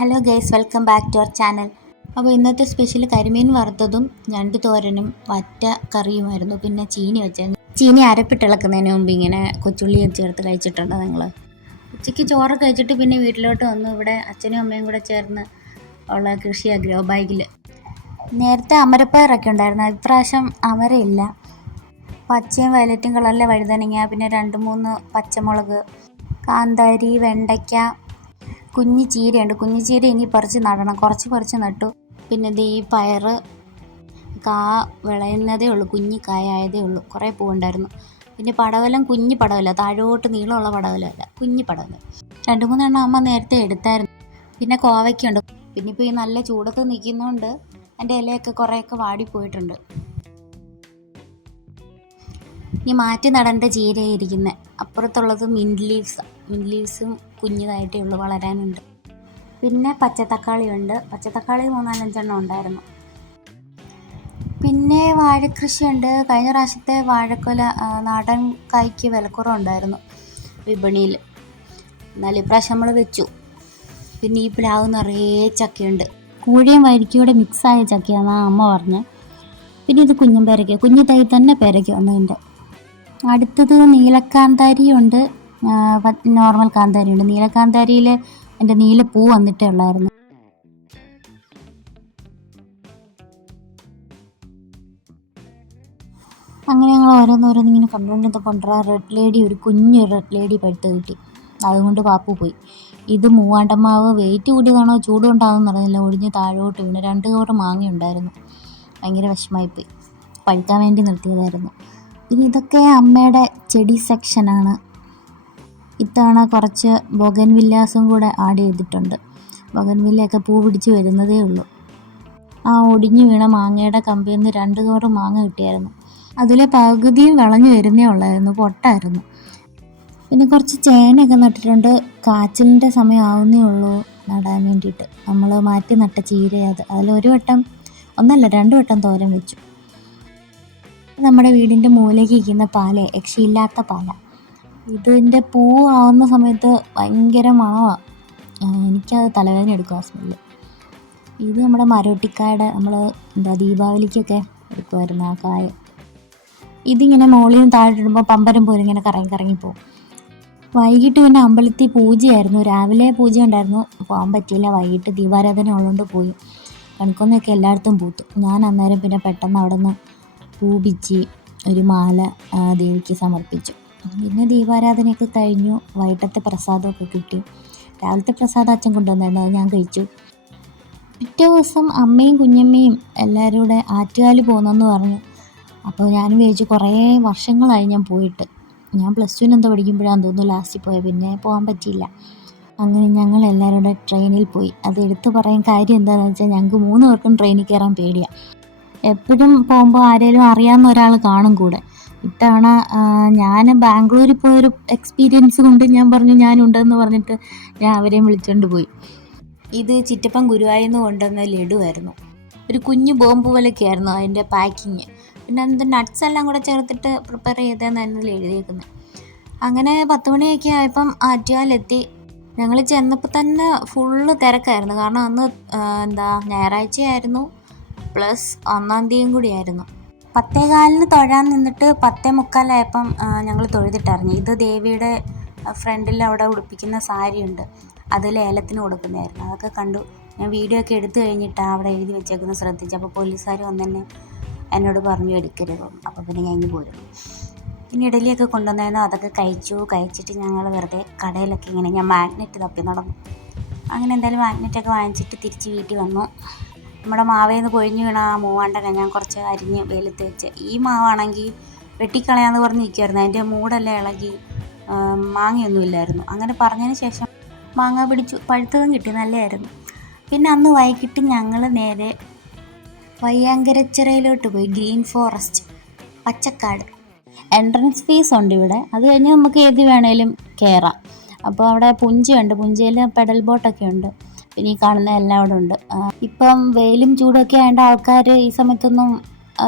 Hello guys, welcome back to our channel. അപ്പോൾ ഇന്നത്തെ special കരിമീൻ വറുത്തതും ഞണ്ട് തോരനും വറ്റ കറിയുമായിരുന്നു. പിന്നെ ചീനി വെച്ചത്. ചീനി അരപ്പിട്ടിളക്കുന്നതിന് മുമ്പ് ഇങ്ങനെ കൊച്ചുള്ളി ചേർത്ത് കഴിച്ചിട്ടുണ്ടോ നിങ്ങൾ? ഉച്ചയ്ക്ക് ചോറ് കഴിച്ചിട്ട് പിന്നെ വീട്ടിലോട്ട് വന്നു. ഇവിടെ അച്ഛനും അമ്മയും കൂടെ ചേർന്ന് ഉള്ള കൃഷിയാണ് ഗ്രോ ബാഗിൽ. നേരത്തെ അമരപ്പയറൊക്കെ ഉണ്ടായിരുന്നു. ഇപ്രാവശ്യം അമരയില്ല. പച്ചയും വയലറ്റും കളറിലെ വഴുതനങ്ങ, പിന്നെ 2-3 പച്ചമുളക്, കാന്താരി, വെണ്ടയ്ക്ക, കുഞ്ഞി ചീരയുണ്ട്. കുഞ്ഞി ചീര ഇനി പറിച്ച് നടണം. കുറച്ച് പറിച്ച് നട്ടു. പിന്നെ ഈ പയറ് കാ വിളയുന്നതേ ഉള്ളൂ, കുഞ്ഞി കായ ആയതേ ഉള്ളൂ. കുറേ പൂവുണ്ടായിരുന്നു. പിന്നെ പടവലം, കുഞ്ഞി പടവല, താഴോട്ട് നീളമുള്ള പടവലമല്ല, കുഞ്ഞി പടവലം 2-3 എണ്ണം അമ്മ നേരത്തെ എടുത്തായിരുന്നു. പിന്നെ കോവയ്ക്കുണ്ട്. പിന്നെ ഇപ്പോൾ ഈ നല്ല ചൂടത്ത് നിൽക്കുന്നതുകൊണ്ട് എൻ്റെ ഇലയൊക്കെ കുറേയൊക്കെ വാടിപ്പോയിട്ടുണ്ട്. ഇനി മാറ്റി നടേണ്ട ചീരയാണ് ഇരിക്കുന്നത്. അപ്പുറത്തുള്ളത് മിൻറ്റ് ലീവ്സും കുഞ്ഞിതായിട്ടേ ഉള്ളൂ, വളരാനുണ്ട്. പിന്നെ പച്ചത്തക്കാളിയുണ്ട്. പച്ചത്തക്കാളി 3-4 എണ്ണം ഉണ്ടായിരുന്നു. പിന്നെ വാഴക്കൃഷിയുണ്ട്. കഴിഞ്ഞ പ്രാവശ്യത്തെ വാഴക്കൊല നാടൻ കായ്ക്ക് വിലക്കുറവുണ്ടായിരുന്നു വിപണിയിൽ. എന്നാലും ഇപ്രാവശ്യം നമ്മൾ വെച്ചു. പിന്നെ ഈ പ്ലാവ് നിറയെ ചക്കയുണ്ട്. കൂഴിയും വരിക്കയുടെ മിക്സായ ചക്കയാണെന്നാണ് അമ്മ പറഞ്ഞത്. പിന്നെ ഇത് കുഞ്ഞൻ പേരയ്ക്ക, കുഞ്ഞു തൈ തന്നെ പേരയ്ക്ക ഒന്നതിൻ്റെ. അടുത്തത് നീലക്കാന്താരിയുണ്ട്, നോർമൽ കാന്താരിയുണ്ട്. നീലക്കാന്താരിയിൽ എൻ്റെ നീലപ്പൂ വന്നിട്ടേ ഉള്ളായിരുന്നു. അങ്ങനെ ഞങ്ങൾ ഓരോന്നോരോന്നിങ്ങനെ കണ്ടുകൊണ്ടിരുന്നപ്പോൾ റെഡ് ലേഡി, ഒരു കുഞ്ഞു റെഡ് ലേഡി പഴുത്ത് കിട്ടി. അതുകൊണ്ട് പാപ്പു പോയി. ഇത് മൂവാണ്ടമാവ് വെയിറ്റ് കൂടിയതാണോ ചൂട് കൊണ്ടാണെന്ന് അറിയില്ല, ഒടിഞ്ഞ് താഴോട്ട് വീണ്. 2 കവർ മാങ്ങ ഉണ്ടായിരുന്നു. ഭയങ്കര വിഷമമായിപ്പോയി. പഴുക്കാൻ വേണ്ടി നിർത്തിയതായിരുന്നു. പിന്നെ ഇതൊക്കെ അമ്മയുടെ ചെടി സെക്ഷനാണ്. ഇത്തവണ കുറച്ച് ബൊഗൻവില്ലാസും കൂടെ ആഡ് ചെയ്തിട്ടുണ്ട്. ബൊഗൻവില്ലയൊക്കെ പൂ പിടിച്ച് വരുന്നതേ ഉള്ളൂ. ആ ഒടിഞ്ഞു വീണ മാങ്ങയുടെ കമ്പിൽ നിന്ന് 2 കവർ മാങ്ങ കിട്ടിയായിരുന്നു. അതിലെ പകുതിയും വിളഞ്ഞു വരുന്നേ ഉള്ളായിരുന്നു, പൊട്ടായിരുന്നു. പിന്നെ കുറച്ച് ചേനയൊക്കെ നട്ടിട്ടുണ്ട്. കാച്ചിലിൻ്റെ സമയം ആവുന്നേ ഉള്ളൂ നടാൻ വേണ്ടിയിട്ട്. നമ്മൾ മാറ്റി നട്ട ചീരയത്. അതിലൊരു വട്ടം, 2 വട്ടം തോരൻ വെച്ചു. നമ്മുടെ വീടിൻ്റെ മൂലയ്ക്ക് ഇരിക്കുന്ന പാല, രക്ഷയില്ലാത്ത പാല. ഇതിൻ്റെ പൂ ആവുന്ന സമയത്ത് ഭയങ്കര മണമാണ്. എനിക്കത് തലവേദന എടുക്കും ആ സ്മെല്ല്. ഇത് നമ്മുടെ മരോട്ടിക്കായുടെ, നമ്മൾ ദീപാവലിക്കൊക്കെ എടുക്കുമായിരുന്നു ആ കായ. ഇതിങ്ങനെ മുകളിൽ നിന്ന് താഴെയിടുമ്പോൾ പമ്പരം പോലെ ഇങ്ങനെ കറങ്ങിപ്പോവും. വൈകിട്ട് പിന്നെ അമ്പലത്തിൽ പൂജയായിരുന്നു. രാവിലെ പൂജ ഉണ്ടായിരുന്നു, പോകാൻ പറ്റിയില്ല. വൈകിട്ട് ദീപാരാധന ഉള്ളതുകൊണ്ട് പോയി. കണിക്കൊന്നയൊക്കെ എല്ലായിടത്തും പൂത്തു. ഞാൻ അന്നേരം പിന്നെ പെട്ടെന്ന് അവിടെ നിന്ന് പൂ പിച്ചി ഒരു മാല ദേവിക്ക് സമർപ്പിച്ചു. പിന്നെ ദീപാരാധനയൊക്കെ കഴിഞ്ഞു. വൈകിട്ടത്തെ പ്രസാദമൊക്കെ കിട്ടി. രാവിലത്തെ പ്രസാദം അച്ഛൻ കൊണ്ടുവന്നായിരുന്നു, അത് ഞാൻ കഴിച്ചു. പിറ്റേ ദിവസം അമ്മയും കുഞ്ഞമ്മയും എല്ലാവരും കൂടെ ആറ്റുകാൽ പോകുന്നെന്ന് പറഞ്ഞു. അപ്പോൾ ഞാനും വിചാരിച്ചു, കുറേ വർഷങ്ങളായി ഞാൻ പോയിട്ട്. ഞാൻ +2 എന്തോ പഠിക്കുമ്പോഴാണെന്ന് തോന്നുന്നു ലാസ്റ്റിൽ പോയത്. പിന്നെ പോകാൻ പറ്റിയില്ല. അങ്ങനെ ഞങ്ങൾ എല്ലാവരും കൂടെ ട്രെയിനിൽ പോയി. അത് എടുത്തു പറയാൻ കാര്യം എന്താണെന്ന് വെച്ചാൽ, ഞങ്ങൾക്ക് 3 പേർക്കും ട്രെയിനിൽ കയറാൻ പേടിയാണ്. എപ്പോഴും പോകുമ്പോൾ ആരെങ്കിലും അറിയാവുന്ന ഒരാൾ കാണും കൂടെ. ഇത്തവണ ഞാൻ ബാംഗ്ലൂരിൽ പോയൊരു എക്സ്പീരിയൻസ് കൊണ്ട് ഞാൻ പറഞ്ഞു ഞാനുണ്ടെന്ന് പറഞ്ഞിട്ട് ഞാൻ അവരെയും വിളിച്ചുകൊണ്ട് പോയി. ഇത് ചിറ്റപ്പൻ ഗുരുവായൂരിൽ കൊണ്ടുവന്ന ലഡുവായിരുന്നു. ഒരു കുഞ്ഞു ബോംബ് പോലെയൊക്കെ ആയിരുന്നു അതിൻ്റെ പാക്കിങ്. പിന്നെ അതിൻ്റെ നട്ട്സ് എല്ലാം കൂടെ ചേർത്തിട്ട് പ്രിപ്പയർ ചെയ്തതെന്നായിരുന്നു എഴുതിയേക്കുന്നത്. അങ്ങനെ 10 മണിയൊക്കെ ആയപ്പം ആറ്റുകാലെത്തി. ഞങ്ങൾ ചെന്നപ്പോൾ തന്നെ ഫുള്ള് തിരക്കായിരുന്നു. കാരണം അന്ന് ഞായറാഴ്ചയായിരുന്നു, പ്ലസ് 1-ാം തീയതിയും കൂടിയായിരുന്നു. 10:15 തൊഴാൻ നിന്നിട്ട് 10:45 ഞങ്ങൾ തൊഴുതിട്ടിറങ്ങി. ഇത് ദേവിയുടെ ഫ്രണ്ടിൽ അവിടെ ഉടുപ്പിക്കുന്ന സാരിയുണ്ട്, അത് ലേലത്തിന് കൊടുക്കുന്നതായിരുന്നു. അതൊക്കെ കണ്ടു. ഞാൻ വീഡിയോ ഒക്കെ എടുത്തു കഴിഞ്ഞിട്ടാണ് അവിടെ എഴുതി വെച്ചേക്കുന്നത് ശ്രദ്ധിച്ചു. അപ്പോൾ പോലീസുകാർ വന്നെന്നെ എന്നോട് പറഞ്ഞു എടുക്കരുത്. അപ്പോൾ പിന്നെ ഞാൻ ഇങ്ങ് പോരും. പിന്നെ ഇഡലിയൊക്കെ കൊണ്ടുവന്നായിരുന്നു, അതൊക്കെ കഴിച്ചിട്ട് ഞങ്ങൾ വെറുതെ കടയിലൊക്കെ ഇങ്ങനെ ഞാൻ മാഗ്നറ്റ് തപ്പി നടന്നു. അങ്ങനെ എന്തായാലും മാഗ്നറ്റൊക്കെ വാങ്ങിച്ചിട്ട് തിരിച്ച് വീട്ടിൽ വന്നു. നമ്മുടെ മാവേന്ന് നിന്ന് പൊഴിഞ്ഞു വീണ ആ മൂവാണ്ടന ഞാൻ കുറച്ച് അരിഞ്ഞ് വെയിലത്ത് വെച്ച്. ഈ മാവാണെങ്കിൽ വെട്ടിക്കളയാന്ന് പറഞ്ഞ് നിൽക്കുമായിരുന്നു. അതിൻ്റെ മൂടെല്ലാം ഇളകി, മാങ്ങയൊന്നുമില്ലായിരുന്നു. അങ്ങനെ പറഞ്ഞതിന് ശേഷം മാങ്ങ പിടിച്ചു. പഴുത്തതും കിട്ടി, നല്ലതായിരുന്നു. പിന്നെ അന്ന് വൈകിട്ട് ഞങ്ങൾ നേരെ വയ്യാങ്കരച്ചിറയിലോട്ട് പോയി. Green forest, Pachakkad. Entrance fees ഉണ്ട് ഇവിടെ. അത് കഴിഞ്ഞ് നമുക്ക് ഏത് വേണേലും കയറാം. അപ്പോൾ അവിടെ പുഞ്ചയുണ്ട്, പുഞ്ചയിൽ പെഡൽ ബോട്ടൊക്കെ ഉണ്ട്. പിന്നെ ഈ കാണുന്ന എല്ലാം അവിടെ ഉണ്ട്. ഇപ്പം വെയിലും ചൂടൊക്കെ ആയതുകൊണ്ട് ആൾക്കാർ ഈ സമയത്തൊന്നും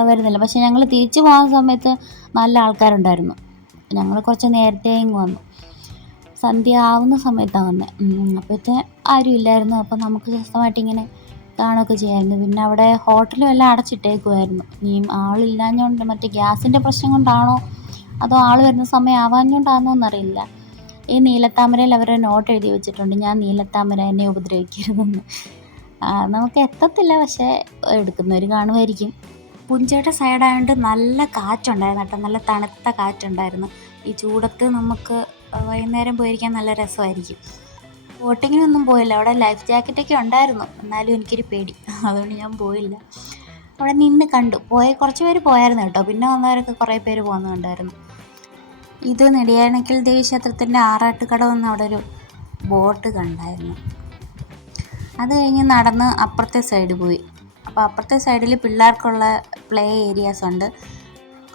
വരുന്നില്ല. പക്ഷെ ഞങ്ങൾ തിരിച്ചു പോകുന്ന സമയത്ത് നല്ല ആൾക്കാരുണ്ടായിരുന്നു. ഞങ്ങൾ കുറച്ച് നേരത്തെ ഇങ്ങ് വന്നു. സന്ധ്യ ആവുന്ന സമയത്താണ് വന്നത്. അപ്പോഴത്തെ ആരും ഇല്ലായിരുന്നു. അപ്പം നമുക്ക് സ്വസ്ഥമായിട്ട് ഇങ്ങനെ കാണുകയൊക്കെ ചെയ്യാമായിരുന്നു. പിന്നെ അവിടെ ഹോട്ടലും എല്ലാം അടച്ചിട്ടേക്കുമായിരുന്നു. ഇനിയും ആളില്ലാഞ്ഞുകൊണ്ട് മറ്റേ ഗ്യാസിൻ്റെ പ്രശ്നം കൊണ്ടാണോ അതോ ആൾ വരുന്ന സമയം ആവാഞ്ഞുകൊണ്ടാണോ എന്നറിയില്ല. ഈ നീലത്താമരയിൽ അവർ നോട്ട് എഴുതി വെച്ചിട്ടുണ്ട്, ഞാൻ നീലത്താമര, എന്നെ ഉപദ്രവിക്കരുതെന്ന്. നമുക്ക് എത്തത്തില്ല, പക്ഷേ എടുക്കുന്നവർ കാണുമായിരിക്കും. പുഞ്ചയുടെ സൈഡായതുകൊണ്ട് നല്ല കാറ്റുണ്ടായിരുന്നു കേട്ടോ, നല്ല തണുത്ത കാറ്റുണ്ടായിരുന്നു. ഈ ചൂടത്ത് നമുക്ക് വൈകുന്നേരം പോയിരിക്കാൻ നല്ല രസമായിരിക്കും. ബോട്ടിങ്ങിനൊന്നും പോയില്ല, അവിടെ ലൈഫ് ജാക്കറ്റൊക്കെ ഉണ്ടായിരുന്നു, എന്നാലും എനിക്കൊരു പേടി, അതുകൊണ്ട് ഞാൻ പോയില്ല. അവിടെ നിന്ന് കണ്ടു. കുറച്ച് പേര് പോയായിരുന്നു കേട്ടോ, പിന്നെ വന്നവരൊക്കെ കുറേ പേര് പോകുന്നുണ്ടായിരുന്നു. ഇത് നെടിയാനക്കൽ ദേവി ക്ഷേത്രത്തിൻ്റെ ആറാട്ടുകടവെന്ന് അവിടെ ഒരു ബോട്ട് കണ്ടായിരുന്നു. അത് കഴിഞ്ഞ് നടന്ന് അപ്പുറത്തെ സൈഡ് പോയി. അപ്പോൾ അപ്പുറത്തെ സൈഡിൽ പിള്ളേർക്കുള്ള പ്ലേ ഏരിയാസ് ഉണ്ട്.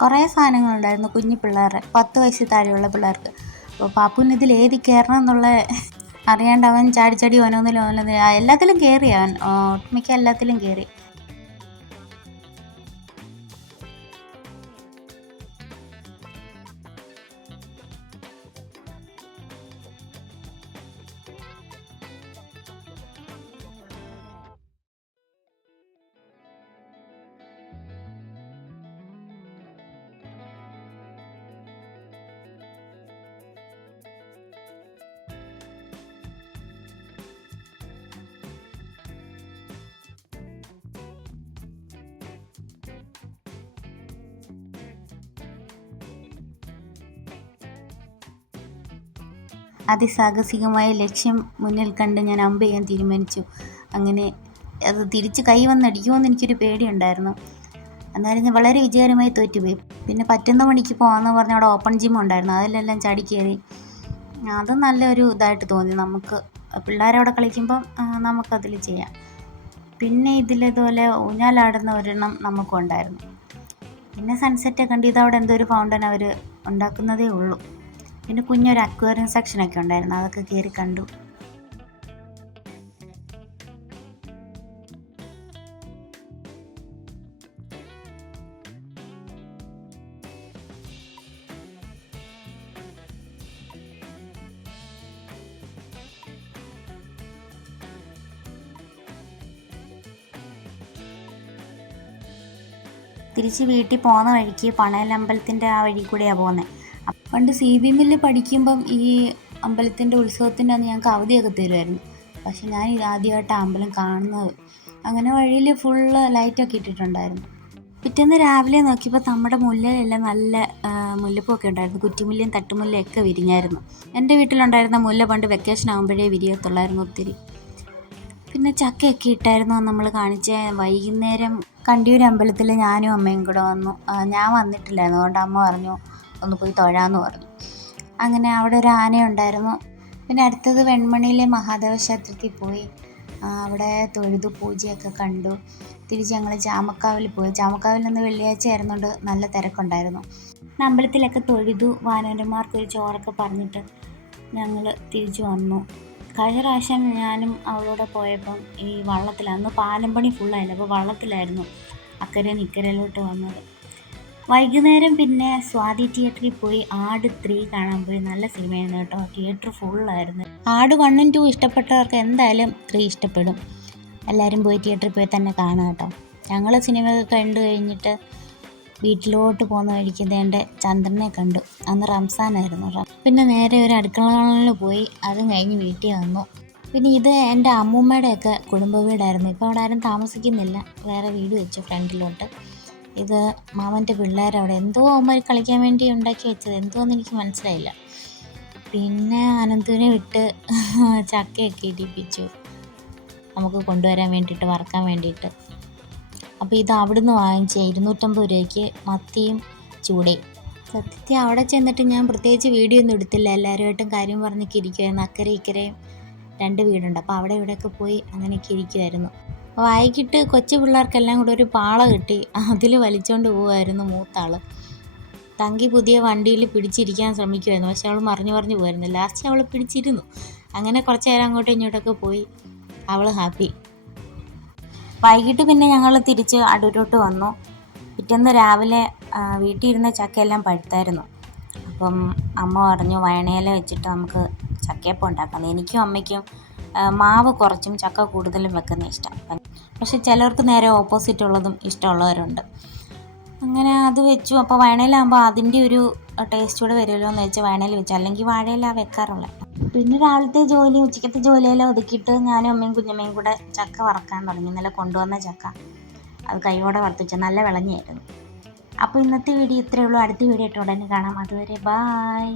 കുറേ സാധനങ്ങളുണ്ടായിരുന്നു കുഞ്ഞു പിള്ളേരുടെ, 10 വയസ്സിൽ താഴെയുള്ള പിള്ളേർക്ക്. അപ്പോൾ പാപ്പുവിന് ഇതിൽ ഏതി കയറണം എന്നുള്ള അറിയാണ്ട് അവൻ ചാടി ഓരോന്നിലും എല്ലാത്തിലും കയറി. അവൻ ഒട്ടുമിക്ക എല്ലാത്തിലും കയറി. അതിസാഹസികമായ ലക്ഷ്യം മുന്നിൽ കണ്ട് ഞാൻ അമ്പ് ചെയ്യാൻ തീരുമാനിച്ചു. അങ്ങനെ അത് തിരിച്ച് കൈ വന്നടിക്കുമെന്ന് എനിക്കൊരു പേടിയുണ്ടായിരുന്നു. എന്നാലും ഞാൻ വളരെ വിജയകരമായി തോറ്റുപോയി. പിന്നെ പറ്റുന്ന പണിക്ക് പോകാമെന്ന് പറഞ്ഞ് അവിടെ ഓപ്പൺ ജിം ഉണ്ടായിരുന്നു, അതിലെല്ലാം ചാടി കയറി. അത് നല്ലൊരു ഇതായിട്ട് തോന്നി. നമുക്ക് പിള്ളേരവിടെ കളിക്കുമ്പം നമുക്കതിൽ ചെയ്യാം. പിന്നെ ഇതിലിതുപോലെ ഊഞ്ഞാലാടുന്ന ഒരെണ്ണം നമുക്കും ഉണ്ടായിരുന്നു. പിന്നെ സൺസെറ്റ് കണ്ട് ഇതവിടെ എന്തോ ഒരു ഫൗണ്ടൻ അവർ ഉണ്ടാക്കുന്നതേ ഉള്ളൂ. പിന്നെ കുഞ്ഞൊരു അക്വേറിയം സെക്ഷനൊക്കെ ഉണ്ടായിരുന്നു, അതൊക്കെ കയറി കണ്ടു. തിരിച്ച് വീട്ടിൽ പോകുന്ന വഴിക്ക് പണയലമ്പലത്തിൻ്റെ ആ വഴി കൂടെയാണ് പോകുന്നത്. പണ്ട് CBMൽ പഠിക്കുമ്പം ഈ അമ്പലത്തിൻ്റെ ഉത്സവത്തിൻ്റെ അന്ന് ഞങ്ങൾക്ക് അവധിയൊക്കെ തരുമായിരുന്നു. പക്ഷെ ഞാൻ ആദ്യമായിട്ട് അമ്പലം കാണുന്നത്. അങ്ങനെ വഴിയിൽ ഫുള്ള് ലൈറ്റൊക്കെ ഇട്ടിട്ടുണ്ടായിരുന്നു. പിറ്റേന്ന് രാവിലെ നോക്കിയപ്പോൾ നമ്മുടെ മുല്ലയിലെല്ലാം നല്ല മുല്ലപ്പൂവൊക്കെ ഉണ്ടായിരുന്നു. കുറ്റിമുല്ലയും തട്ടുമുല്ലയൊക്കെ വിരിഞ്ഞായിരുന്നു. എൻ്റെ വീട്ടിലുണ്ടായിരുന്ന മുല്ല പണ്ട് വെക്കേഷൻ ആകുമ്പോഴേ വിരിയത്തുള്ളായിരുന്നു ഒത്തിരി. പിന്നെ ചക്കയൊക്കെ ഇട്ടായിരുന്നു നമ്മൾ കാണിച്ച. വൈകുന്നേരം കണ്ടിയൂർ അമ്പലത്തിൽ ഞാനും അമ്മയും കൂടെ വന്നു. ഞാൻ വന്നിട്ടില്ലായിരുന്നു, അതുകൊണ്ട് അമ്മ പറഞ്ഞു ഒന്ന് പോയി തൊഴാമെന്ന് പറഞ്ഞു. അങ്ങനെ അവിടെ ഒരു ആനയുണ്ടായിരുന്നു. പിന്നെ അടുത്തത് വെൺമണിയിലെ മഹാദേവ ക്ഷേത്രത്തിൽ പോയി. അവിടെ തൊഴുതു പൂജയൊക്കെ കണ്ടു. തിരിച്ച് ഞങ്ങൾ ചാമക്കാവിൽ പോയി. ചാമക്കാവിൽ നിന്ന് വെള്ളിയാഴ്ച ആയിരുന്നുകൊണ്ട് നല്ല തിരക്കുണ്ടായിരുന്നു. അമ്പലത്തിലൊക്കെ തൊഴുതു. വാനരന്മാർക്കൊരു ചോറൊക്കെ പറഞ്ഞിട്ട് ഞങ്ങൾ തിരിച്ചു വന്നു. കഴിഞ്ഞ പ്രാവശ്യം ഞാനും അവളോടെ പോയപ്പം ഈ വള്ളത്തിലാണ്, അന്ന് പാലം പണി ഫുള്ളായില്ല, അപ്പോൾ വള്ളത്തിലായിരുന്നു അക്കരെ നിക്കരയിലോട്ട് വന്നത്. വൈകുന്നേരം പിന്നെ സ്വാതി തിയേറ്ററിൽ പോയി ആട് 3 കാണാൻ പോയി. നല്ല സിനിമയായിരുന്നു കേട്ടോ, തിയേറ്റർ ഫുള്ളായിരുന്നു. ആട് 1 ഉം 2 ഇഷ്ടപ്പെട്ടവർക്ക് എന്തായാലും 3 ഇഷ്ടപ്പെടും. എല്ലാവരും പോയി തിയേറ്ററിൽ പോയി തന്നെ കാണുക കേട്ടോ. ഞങ്ങൾ സിനിമയൊക്കെ കണ്ടു കഴിഞ്ഞിട്ട് വീട്ടിലോട്ട് പോകുന്ന വഴിക്ക് എൻ്റെ ചന്ദ്രനെ കണ്ടു. അന്ന് റംസാനായിരുന്നു. പിന്നെ നേരെ ഒരു അടുക്കളകളിൽ പോയി, അതും കഴിഞ്ഞ് വീട്ടിൽ വന്നു. പിന്നെ ഇത് എൻ്റെ അമ്മൂമ്മയുടെയൊക്കെ കുടുംബ വീടായിരുന്നു. ഇപ്പോൾ അവിടെ ആരും താമസിക്കുന്നില്ല, വേറെ വീട് വെച്ചു ഫ്രണ്ടിലോട്ട്. ഇത് മാമൻ്റെ പിള്ളേരവിടെ എന്തോ അവന്മാർ കളിക്കാൻ വേണ്ടി ഉണ്ടാക്കി വെച്ചത്, എന്തോന്ന് എനിക്ക് മനസ്സിലായില്ല. പിന്നെ അനന്തുവിനെ വിട്ട് ചക്കയൊക്കെ ഇടിപ്പിച്ചു നമുക്ക് കൊണ്ടുവരാൻ വേണ്ടിയിട്ട്, വറക്കാൻ വേണ്ടിയിട്ട്. അപ്പോൾ ഇത് അവിടുന്ന് വാങ്ങിച്ച 250 രൂപയ്ക്ക് മത്തിയും ചൂടയും. സത്യത്തിൽ അവിടെ ചെന്നിട്ട് ഞാൻ പ്രത്യേകിച്ച് വീഡിയോ ഒന്നും എടുത്തില്ല, എല്ലാവരുമായിട്ടും കാര്യം പറഞ്ഞൊക്കെ ഇരിക്കുമായിരുന്നു. അക്കരെ ഇക്കരയും 2 വീടുണ്ട്, അപ്പോൾ അവിടെ ഇവിടെയൊക്കെ പോയി അങ്ങനെയൊക്കെ ഇരിക്കുമായിരുന്നു. വൈകിട്ട് കൊച്ചു പിള്ളേർക്കെല്ലാം കൂടെ ഒരു പാള കിട്ടി, അതിൽ വലിച്ചുകൊണ്ട് പോവുമായിരുന്നു മൂത്താൾ. തങ്കി പുതിയ വണ്ടിയിൽ പിടിച്ചിരിക്കാൻ ശ്രമിക്കുമായിരുന്നു, പക്ഷെ അവൾ മറിഞ്ഞു പോകുമായിരുന്നു. ലാസ്റ്റ് അവൾ പിടിച്ചിരുന്നു. അങ്ങനെ കുറച്ച് നേരം അങ്ങോട്ടും ഇങ്ങോട്ടൊക്കെ പോയി, അവൾ ഹാപ്പി. വൈകിട്ട് പിന്നെ ഞങ്ങൾ തിരിച്ച് അടൂരോട്ട് വന്നു. പിറ്റേന്ന് രാവിലെ വീട്ടിൽ ഇരുന്ന ചക്കയെല്ലാം പഴുത്തായിരുന്നു. അപ്പം അമ്മ പറഞ്ഞു വയണയില വെച്ചിട്ട് നമുക്ക് ചക്കയപ്പം ഉണ്ടാക്കാം. എനിക്കും അമ്മയ്ക്കും മാവ് കുറച്ചും ചക്ക കൂടുതലും വെക്കുന്ന ഇഷ്ടം. പക്ഷെ ചിലർക്ക് നേരെ ഓപ്പോസിറ്റ് ഉള്ളതും ഇഷ്ടമുള്ളവരുണ്ട്. അങ്ങനെ അത് വെച്ചു. അപ്പോൾ വാഴയിലാകുമ്പോൾ അതിൻ്റെ ഒരു ടേസ്റ്റ് കൂടെ വരുമല്ലോ എന്ന് വെച്ച് വാഴയിൽ വെച്ചു. അല്ലെങ്കിൽ വാഴയിലാണ് വെക്കാറുള്ളത്. പിന്നെ രാവിലത്തെ ജോലി ഉച്ചക്കത്തെ ജോലിയെല്ലാം ഒതുക്കിയിട്ട് ഞാനും അമ്മയും കുഞ്ഞമ്മയും കൂടെ ചക്ക വറക്കാൻ തുടങ്ങി. ഇന്നലെ കൊണ്ടുവന്ന ചക്ക അത് കൈയോടെ വറുത്തിച്ചു. നല്ല വിളഞ്ഞായിരുന്നു. അപ്പോൾ ഇന്നത്തെ വീഡിയോ ഇത്രയേ ഉള്ളൂ. അടുത്ത വീഡിയോ ആയിട്ട് ഉടനെ കാണാം. അതുവരെ ബായ്.